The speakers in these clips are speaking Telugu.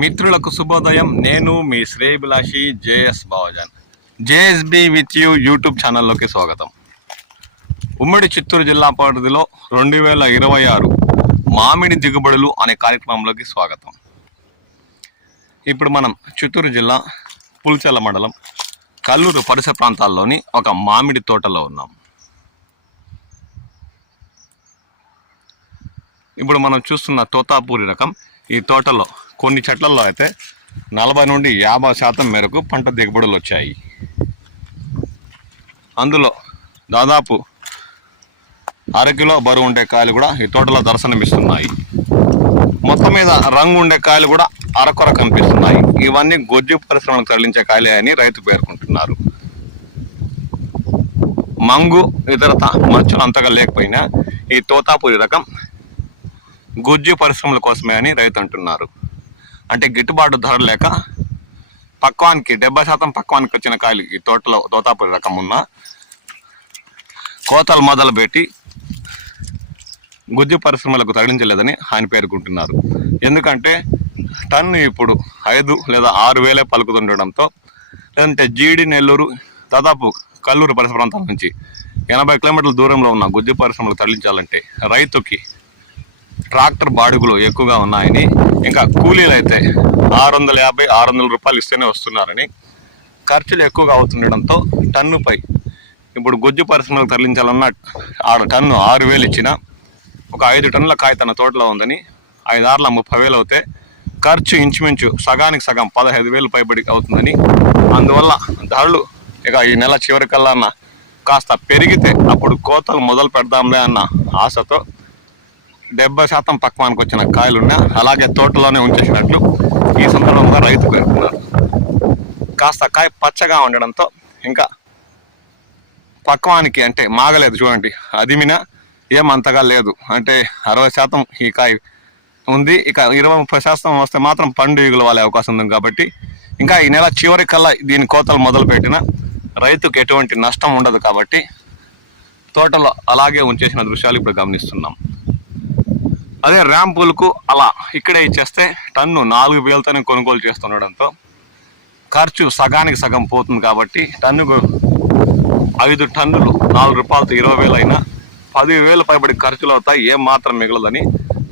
మిత్రులకు శుభోదయం. నేను మీ శ్రేయభిలాషి JS Bavajan. JSB with you YouTube ఛానల్లోకి స్వాగతం. ఉమ్మడి చిత్తూరు జిల్లా పరిధిలో 2026 మామిడి దిగుబడులు అనే కార్యక్రమంలోకి స్వాగతం. ఇప్పుడు మనం చిత్తూరు జిల్లా పుల్చెల మండలం కల్లూరు పరిసర ప్రాంతాల్లోని ఒక మామిడి తోటలో ఉన్నాం. ఇప్పుడు మనం చూస్తున్న తోతాపూరి రకం ఈ తోటలో కొన్ని చెట్లలో అయితే 40 నుండి 50% మేరకు పంట దిగుబడులు వచ్చాయి. అందులో దాదాపు అరకిలో బరువు ఉండే కాయలు కూడా ఈ తోటలో దర్శనమిస్తున్నాయి. మొత్తం మీద రంగు ఉండే కాయలు కూడా అరకొర కనిపిస్తున్నాయి. ఇవన్నీ గొజ్జు పరిశ్రమలకు తరలించే కాయలే అని రైతు పేర్కొంటున్నారు. మంగు ఇతరత మచ్చలు అంతగా లేకపోయినా ఈ తోతాపూరి రకం గుజ్జు పరిశ్రమల కోసమే అని రైతు అంటున్నారు. అంటే గిట్టుబాటు ధర లేక పక్వానికి 70% పక్వానికి వచ్చిన కాయలు ఈ తోటలో తోతాపూరి రకం ఉన్న కోతలు మొదలు పెట్టి గుజ్జు పరిశ్రమలకు తరలించలేదని ఆయన పేర్కొంటున్నారు. ఎందుకంటే టన్ను ఇప్పుడు 5 లేదా 6 వేలే పలుకుతుండడంతో, లేదంటే జీడి నెల్లూరు దాదాపు కల్లూరు పరిసర ప్రాంతాల నుంచి 80 కిలోమీటర్ల దూరంలో ఉన్న గుజ్జు పరిశ్రమలకు తరలించాలంటే రైతుకి ట్రాక్టర్ బాడుగులు ఎక్కువగా ఉన్నాయని, ఇంకా కూలీలు అయితే 650-600 రూపాయలు ఇస్తేనే వస్తున్నారని, ఖర్చులు ఎక్కువగా అవుతుండడంతో టన్నుపై ఇప్పుడు గుజ్జు పరిశ్రమలకు తరలించాలన్న టన్ను 6,000 ఇచ్చిన ఒక 5 టన్నుల కాయ తన తోటలో ఉందని, 5 30,000 అవుతే ఖర్చు ఇంచుమించు సగానికి సగం 15,000 పైబడి అవుతుందని, అందువల్ల ధరలు ఇక ఈ నెల చివరికల్లా కాస్త పెరిగితే అప్పుడు కోతలు మొదలు పెడదాంలే అన్న ఆశతో 70% పక్వానికి వచ్చిన కాయలున్నా అలాగే తోటలోనే ఉంచేసినట్లు ఈ సందర్భంగా రైతు పేర్కొన్నారు. కాస్త కాయ పచ్చగా ఉండడంతో ఇంకా పక్వానికి అంటే మాగలేదు చూడండి, అదిమినా ఏమంతగా లేదు. అంటే 60% ఈ కాయ ఉంది. ఇక 20-30% వస్తే మాత్రం పండు ఈగులు వాలే అవకాశం ఉంది. కాబట్టి ఇంకా ఈ నెల చివరి కల్లా దీని కోతలు మొదలు పెట్టిన రైతుకు ఎటువంటి నష్టం ఉండదు. కాబట్టి తోటలో అలాగే ఉంచేసిన దృశ్యాలు ఇప్పుడు గమనిస్తున్నాం. అదే ర్యాంపులకు అలా ఇక్కడే ఇచ్చేస్తే టన్ను 4,000తోనే కొనుగోలు చేస్తుండడంతో ఖర్చు సగానికి సగం పోతుంది. కాబట్టి టన్నుకు 5 టన్నులు 4 రూపాయలతో 20,000 అయినా 10,000 పైబడి ఖర్చులు అవుతాయి, ఏం మాత్రం మిగలదని.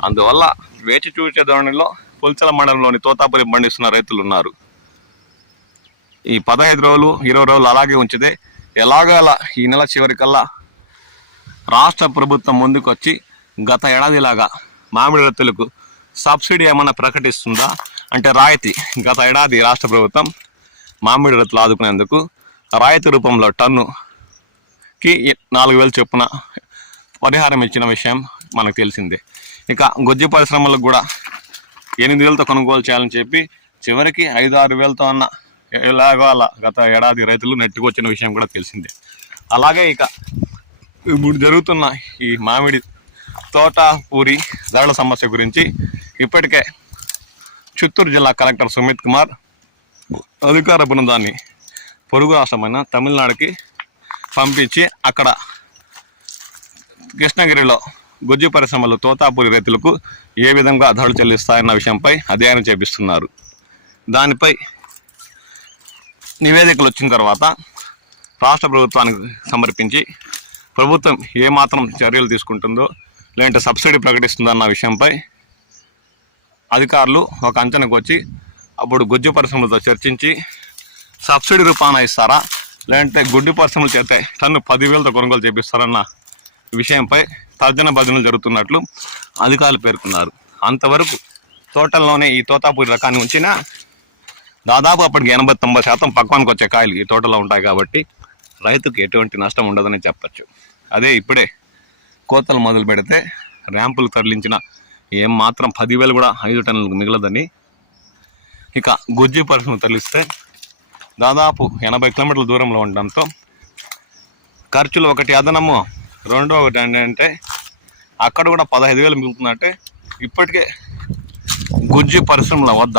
అందువల్ల వేచి చూసే ధోరణిలో పుల్చెల మండలంలోని తోతాపూరి పండిస్తున్న రైతులు ఉన్నారు. ఈ 15 రోజులు 20 రోజులు అలాగే ఉంచితే ఎలాగలా ఈ నెల చివరికల్లా రాష్ట్ర ప్రభుత్వం ముందుకు వచ్చి గత ఏడాదిలాగా మామిడి రైతులకు సబ్సిడీ ఏమన్నా ప్రకటిస్తుందా అంటే రాయితీ. గత ఏడాది రాష్ట్ర ప్రభుత్వం మామిడి రైతులు ఆదుకునేందుకు రాయితీ రూపంలో టన్నుకి 4,000 చొప్పున పరిహారం ఇచ్చిన విషయం మనకు తెలిసిందే. ఇక గుజ్జు పరిశ్రమలకు కూడా 8,000తో కొనుగోలు చేయాలని చెప్పి చివరికి 5-6 వేలతో అన్న ఎలాగో అలా గత ఏడాది రైతులు నెట్టుకొచ్చిన విషయం కూడా తెలిసిందే. అలాగే ఇక ఇప్పుడు జరుగుతున్న ఈ మామిడి తోటాపూరి ధరల సమస్య గురించి ఇప్పటికే చిత్తూరు జిల్లా కలెక్టర్ సుమిత్ కుమార్ అధికార బృందాన్ని పొరుగు రాష్ట్రమైన తమిళనాడుకి పంపించి అక్కడ కృష్ణగిరిలో గుజ్జు పరిశ్రమలు తోతాపూరి రైతులకు ఏ విధంగా ధరలు చెల్లిస్తాయన్న విషయంపై అధ్యయనం చేపిస్తున్నారు. దానిపై నివేదికలు వచ్చిన తర్వాత రాష్ట్ర ప్రభుత్వానికి సమర్పించి ప్రభుత్వం ఏమాత్రం చర్యలు తీసుకుంటుందో, లేదంటే సబ్సిడీ ప్రకటిస్తుందన్న విషయంపై అధికారులు ఒక అంచనాకు వచ్చి అప్పుడు గుజ్జు పరిశ్రమలతో చర్చించి సబ్సిడీ రూపాన ఇస్తారా, లేదంటే గుడ్డు పరిశ్రమల చేతే టన్ను 10,000తో కొనుగోలు చేపిస్తారన్న విషయంపై తర్జన భజనలు జరుగుతున్నట్లు అధికారులు పేర్కొన్నారు. అంతవరకు తోటల్లోనే ఈ తోతాపూరి రకాన్ని ఉంచినా దాదాపు అప్పటికి 80-90% పక్వానికి వచ్చే కాయలు ఈ తోటలో ఉంటాయి. కాబట్టి రైతుకు ఎటువంటి నష్టం ఉండదని చెప్పచ్చు. అదే ఇప్పుడే కోతలు మొదలు పెడితే ర్యాంపులు తరలించిన ఏం మాత్రం 10,000 కూడా 5 టన్నులకు మిగలదని. ఇక గుజ్జు పరిశ్రమ తరలిస్తే దాదాపు 80 కిలోమీటర్ల దూరంలో ఉండడంతో ఖర్చులు ఒకటి అదనము, రెండో ఒకటి అంటే అక్కడ కూడా 15,000 మిగులుతుందంటే ఇప్పటికే గుజ్జు పరిశ్రమల వద్ద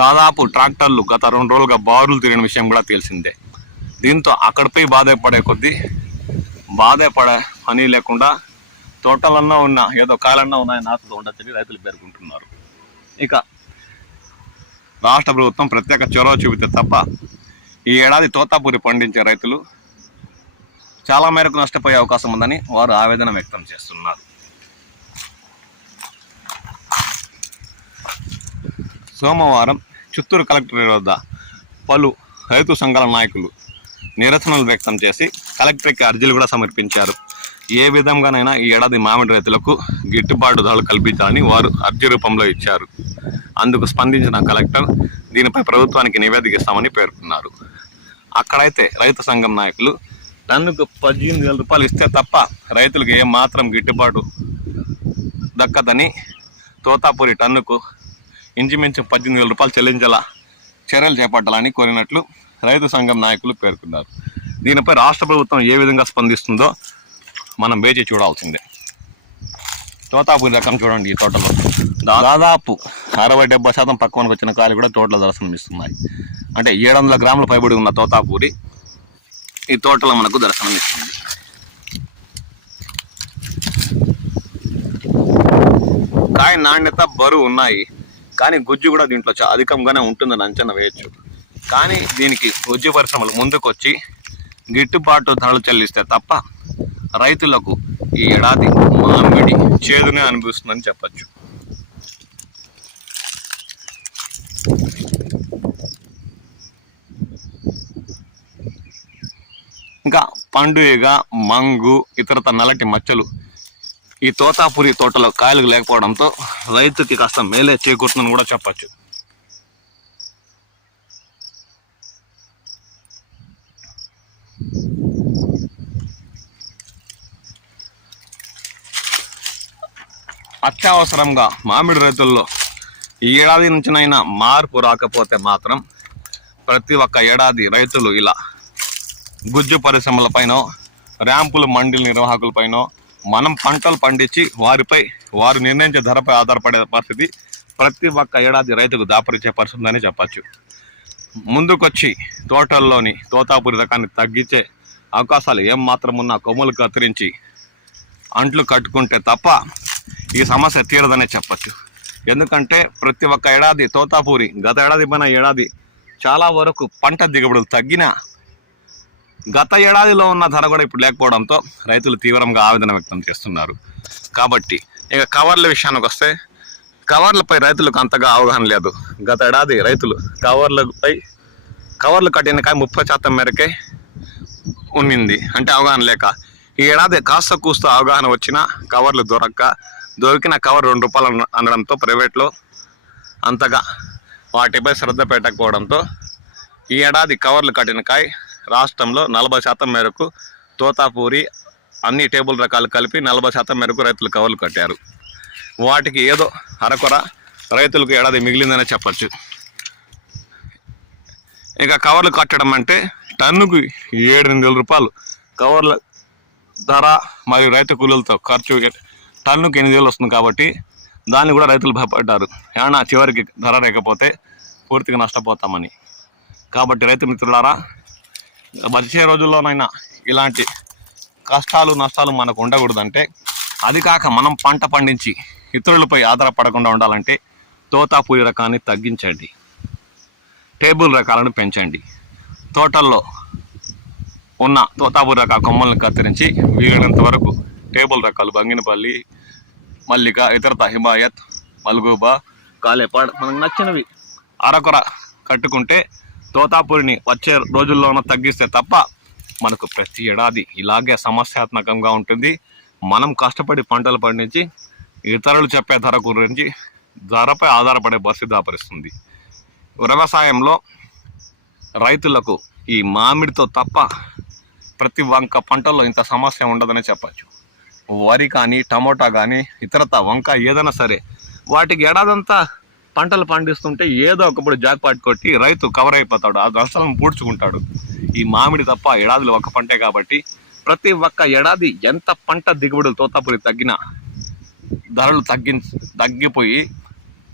దాదాపు ట్రాక్టర్లు గత 2 రోజులుగా బారులు తిరిగిన విషయం కూడా తెలిసిందే. దీంతో అక్కడిపై బాధపడే కొద్దీ బాధపడే పని లేకుండా తోటలన్నా ఉన్నా ఏదో కాయలన్నా ఉన్నాయని ఆశతో ఉండొచ్చని రైతులు పేర్కొంటున్నారు. ఇక రాష్ట్ర ప్రభుత్వం ప్రత్యేక చొరవ చూపితే తప్ప ఈ ఏడాది తోతాపూరి పండించే రైతులు చాలా మేరకు నష్టపోయే అవకాశం ఉందని వారు ఆవేదన వ్యక్తం చేస్తున్నారు. సోమవారం చిత్తూరు కలెక్టరేట్ వద్ద పలు రైతు సంఘాల నాయకులు నిరసనలు వ్యక్తం చేసి కలెక్టర్కి అర్జీలు కూడా సమర్పించారు. ఏ విధంగానైనా ఈ ఏడాది మామిడి రైతులకు గిట్టుబాటు ధరలు కల్పించాలని వారు అర్జీ రూపంలో ఇచ్చారు. అందుకు స్పందించిన కలెక్టర్ దీనిపై ప్రభుత్వానికి నివేదిక ఇస్తామని పేర్కొన్నారు. అక్కడైతే రైతు సంఘం నాయకులు టన్నుకు 18,000 రూపాయలు ఇస్తే తప్ప రైతులకు ఏమాత్రం గిట్టుబాటు దక్కదని, తోతాపూరి టన్నుకు ఇంచుమించు 18,000 రూపాయలు చెల్లించేలా చర్యలు చేపట్టాలని కోరినట్లు రైతు సంఘం నాయకులు పేర్కొన్నారు. దీనిపై రాష్ట్ర ప్రభుత్వం ఏ విధంగా స్పందిస్తుందో మనం వేచి చూడాల్సిందే. తోతాపూరి రకం చూడండి, ఈ తోటలో దాదాపు 60-70% పక్కనకు వచ్చిన కాయలు కూడా తోటలో దర్శనమిస్తున్నాయి. అంటే 700 గ్రాముల పైబడి ఉన్న తోతాపూరి ఈ తోటలో మనకు దర్శనమిస్తుంది. కాయ నాణ్యత, బరువు ఉన్నాయి, కానీ గుజ్జు కూడా దీంట్లో అధికంగానే ఉంటుందని అంచనా వేయచ్చు. కానీ దీనికి గుజ్జు పరిశ్రమలు ముందుకొచ్చి గిట్టుబాటు ధరలు చెల్లిస్తే తప్ప రైతులకు ఈ ఏడాది మామిడి చేదునే అనిపిస్తుందని చెప్పచ్చు. ఇంకా పండుగ, మంగు, ఇతరత నల్లటి మచ్చలు ఈ తోతాపూరి తోటలో కాయలు లేకపోవడంతో రైతుకి కాస్త మేలే చేకూరుతుందని కూడా చెప్పచ్చు. అత్యవసరంగా మామిడి రైతుల్లో ఈ ఏడాది నుంచినైనా మార్పు రాకపోతే మాత్రం ప్రతి ఒక్క ఏడాది రైతులు ఇలా గుజ్జు పరిశ్రమలపైనో, ర్యాంపులు మండలి నిర్వాహకులపైనో మనం పంటలు పండించి వారు నిర్ణయించే ధరపై ఆధారపడే పరిస్థితి ప్రతి ఒక్క ఏడాది రైతుకు దాపరిచే పరిస్థితి అని చెప్పచ్చు. ముందుకొచ్చి తోటల్లోని తోతాపూరి రకాన్ని తగ్గించే అవకాశాలు ఏమాత్రం ఉన్నా కొమ్ములు కత్తిరించి అంట్లు కట్టుకుంటే తప్ప ఈ సమస్య తీరదనే చెప్పచ్చు. ఎందుకంటే ప్రతి ఒక్క ఏడాది తోతాపూరి గత ఏడాది పైన ఏడాది చాలా వరకు పంట దిగుబడులు తగ్గినా గత ఏడాదిలో ఉన్న ధర కూడా ఇప్పుడు లేకపోవడంతో రైతులు తీవ్రంగా ఆవేదన వ్యక్తం చేస్తున్నారు. కాబట్టి ఇక కవర్ల విషయానికి వస్తే కవర్లపై రైతులకు అంతగా అవగాహన లేదు. గత ఏడాది రైతులు కవర్లు కట్టిన కాయ 30% మేరకే ఉన్నింది, అంటే అవగాహన లేక. ఈ ఏడాది కాస్త కూస్త అవగాహన వచ్చినా కవర్లు దొరికిన కవర్ 2 రూపాయలు అనడంతో ప్రైవేట్లో అంతగా వాటిపై శ్రద్ధ పెట్టకపోవడంతో ఈ ఏడాది కవర్లు కట్టిన కాయ రాష్ట్రంలో 40% మేరకు తోతాపూరి అన్ని టేబుల్ రకాలు కలిపి 40% మేరకు రైతులు కవర్లు కట్టారు. వాటికి ఏదో అరకొర రైతులకు ఏడాది మిగిలిందనే చెప్పచ్చు. ఇక కవర్లు కట్టడం అంటే టన్నుకు 7-8 రూపాయలు కవర్ల ధర మరియు రైతు కూలీలతో ఖర్చు టన్నుకు 8,000 వస్తుంది. కాబట్టి దాన్ని కూడా రైతులు భయపడ్డారు, ఏమన్నా చివరికి ధర లేకపోతే పూర్తిగా నష్టపోతామని. కాబట్టి రైతు మిత్రులారా, వచ్చే రోజుల్లోనైనా ఇలాంటి కష్టాలు నష్టాలు మనకు ఉండకూడదంటే, అది కాక మనం పంట పండించి ఇతరులపై ఆధారపడకుండా ఉండాలంటే తోతాపూరి రకాన్ని తగ్గించండి, టేబుల్ రకాలను పెంచండి. తోటల్లో ఉన్న తోతాపూరి రకాల కొమ్మలను కత్తిరించి వీలైనంత వరకు టేబుల్ రకాలు బంగినపల్లి, మల్లిక, ఇతరత హిమాయత్, మల్గూబా, కాలేపాడ్ మనకు నచ్చినవి అరకొర కట్టుకుంటే తోతాపూరిని వచ్చే రోజుల్లోనూ తగ్గిస్తే తప్ప మనకు ప్రతి ఏడాది ఇలాగే సమస్యాత్మకంగా ఉంటుంది. మనం కష్టపడి పంటలు పండించి ఇతరులు చెప్పే ధర గురించి ధరపై ఆధారపడే పరిస్థితి దాపరిస్తుంది. వ్యవసాయంలో రైతులకు ఈ మామిడితో తప్ప ప్రతి వంక పంటల్లో ఇంత సమస్య ఉండదనే చెప్పచ్చు. వరి కానీ, టమోటా కానీ, ఇతరత వంక ఏదైనా సరే వాటికి ఏడాదంతా పంటలు పండిస్తుంటే ఏదో ఒకప్పుడు జాక్పాట్ కొట్టి రైతు కవర్ అయిపోతాడు, ఆ నష్టాలను పూడ్చుకుంటాడు. ఈ మామిడి తప్ప ఏడాదిలో ఒక పంటే కాబట్టి ప్రతి ఒక్క ఏడాది ఎంత పంట దిగుబడులు తోతాపూరి తగ్గినా ధరలు తగ్గిపోయి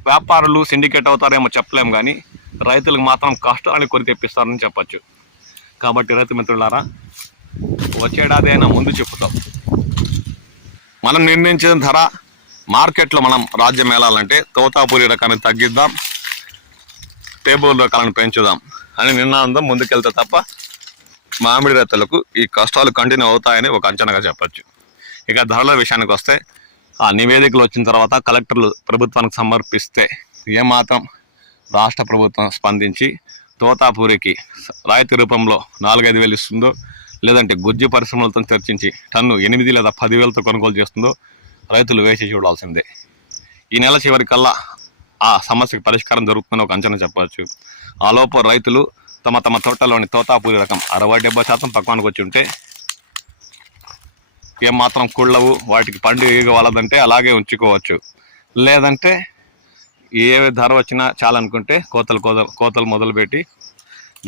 వ్యాపారులు సిండికేట్ అవుతారేమో చెప్పలేం, కానీ రైతులకు మాత్రం కష్టాన్ని కొని తెప్పిస్తారని చెప్పచ్చు. కాబట్టి రైతు మిత్రులారా, వచ్చేడాది అయినా ముందు చెప్పుతాం. మనం నిర్ణయించిన ధర మార్కెట్లో మనం రాజ్యం వెళ్ళాలంటే తోతాపూరి రకాన్ని తగ్గిద్దాం. టేబుల్ రకాలను పెంచుదాం అని నినాదంతో ముందుకెళ్తే తప్ప మామిడి రైతులకు ఈ కష్టాలు కంటిన్యూ అవుతాయని ఒక అంచనాగా చెప్పచ్చు. ఇక ధరల విషయానికి వస్తే ఆ నివేదికలు వచ్చిన తర్వాత కలెక్టర్లు ప్రభుత్వానికి సమర్పిస్తే ఏమాత్రం రాష్ట్ర ప్రభుత్వం స్పందించి తోతాపూరికి రాయితీ రూపంలో 4-5 వేలు ఇస్తుందో, లేదంటే గుజ్జు పరిశ్రమలతో చర్చించి టన్ను 8 లేదా 10 వేలతో కొనుగోలు చేస్తుందో రైతులు వేచి చూడాల్సిందే. ఈ నెల చివరికల్లా ఆ సమస్యకు పరిష్కారం జరుగుతుందని ఒక అంచనా చెప్పవచ్చు. ఆ లోపు రైతులు తమ తోటలోని తోతాపూరి రకం 60-70% పక్వానికి వచ్చి ఉంటే ఏమాత్రం కుళ్ళవు, వాటికి పండు ఇవ్వాలంటే అలాగే ఉంచుకోవచ్చు. లేదంటే ఏ ధర వచ్చినా చాలనుకుంటే కోతలు మొదలుపెట్టి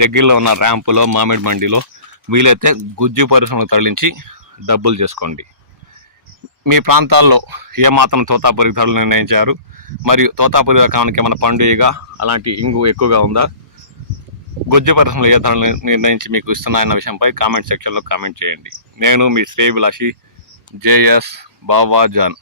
దగ్గరలో ఉన్న ర్యాంపులో, మామిడి మండిలో వీలైతే గుజ్జు పరిశ్రమకు తరలించి డబ్బులు చేసుకోండి. మీ ప్రాంతాల్లో ఏమాత్రం తోతాపూరి ధరలు నిర్ణయించారు, మరియు తోతాపూరి రకానికి ఏమైనా పండుగ అలాంటి ఇంగు ఎక్కువగా ఉందా, గుజ్జు పరిశ్రమలు ఏ ధరలు నిర్ణయించి మీకు ఇస్తున్నాయన్న విషయంపై కామెంట్ సెక్షన్లో కామెంట్ చేయండి. నేను మీ శ్రేయభిలాషి JS బావాజాన్.